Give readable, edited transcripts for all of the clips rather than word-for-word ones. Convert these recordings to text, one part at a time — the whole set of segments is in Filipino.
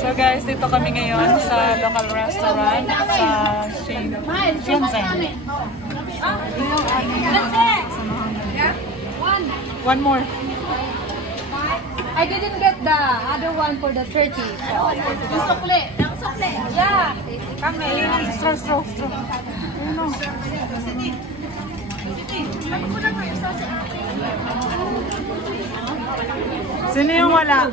So guys, dito kami ngayon sa local restaurant sa Shenzhen. One more. I didn't get the other one for the 30. The sukle. Yeah. Come here, straw. Sino yung wala?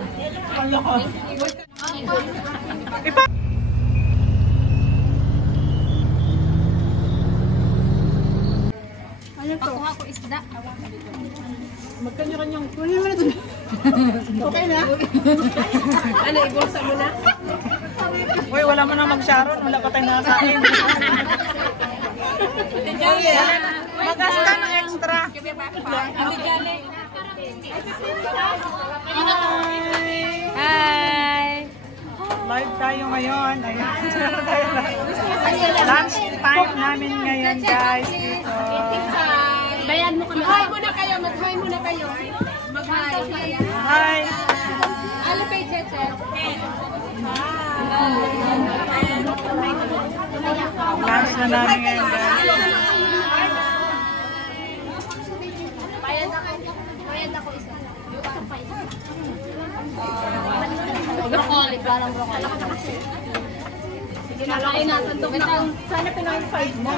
Pakuha ko isda. Magkanya-kanyang kunin mo na ito. Okay na? Ano, ibulsa mo na? Uy, wala mo na mag-sharon. Wala pa tayo nakasain. Mag-asta ng extra. Hi! Live tayo ngayon. Ayan. Lunch time namin ngayon, guys. Dito. Bayan mo kami. Hi muna kayo. Mag-hi muna kayo. Mag-hi. Hi! Ano kay Cheche? Lunch na namin ngayon, guys. Bayad ako isa. Broccoli, parang broccoli. Sige na lang. Sana Pinoy 5 mo.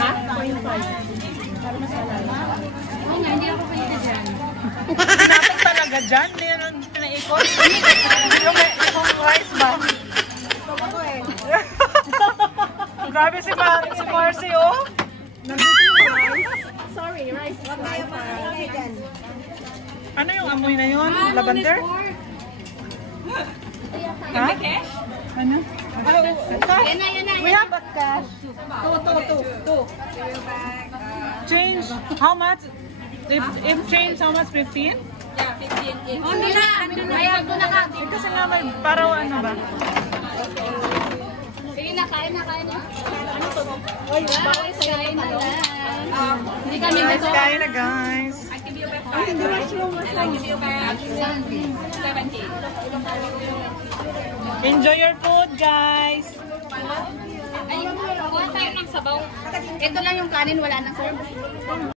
Ha? 0.5. Para mas malala. Oo nga, hindi ako pwede dyan. Pinapit talaga dyan. Hindi yan pinaikot. Yung rice ba? Ito ko eh. Grabe si Marcy, oh. Nandito yung rice. Sorry, rice. Wag tayo pa. Ano yung amoy na yun? Lavender? Ha? Ano? Yan na. We have a cash. Two. Change. How much? If change, how much? 15? Yeah, 15. Oh, bayad ko na ka. Kasi nga may para ano ba? Sige na, kain na. Ano to? Oy, bawal sa kain na lang. Hindi kami Guys, gusto. kain na guys. Hindi mushroom. I give you back 70. Enjoy your food, guys. Ay, kuha tayo ng sabaw. Ito lang yung kanin, wala na serve.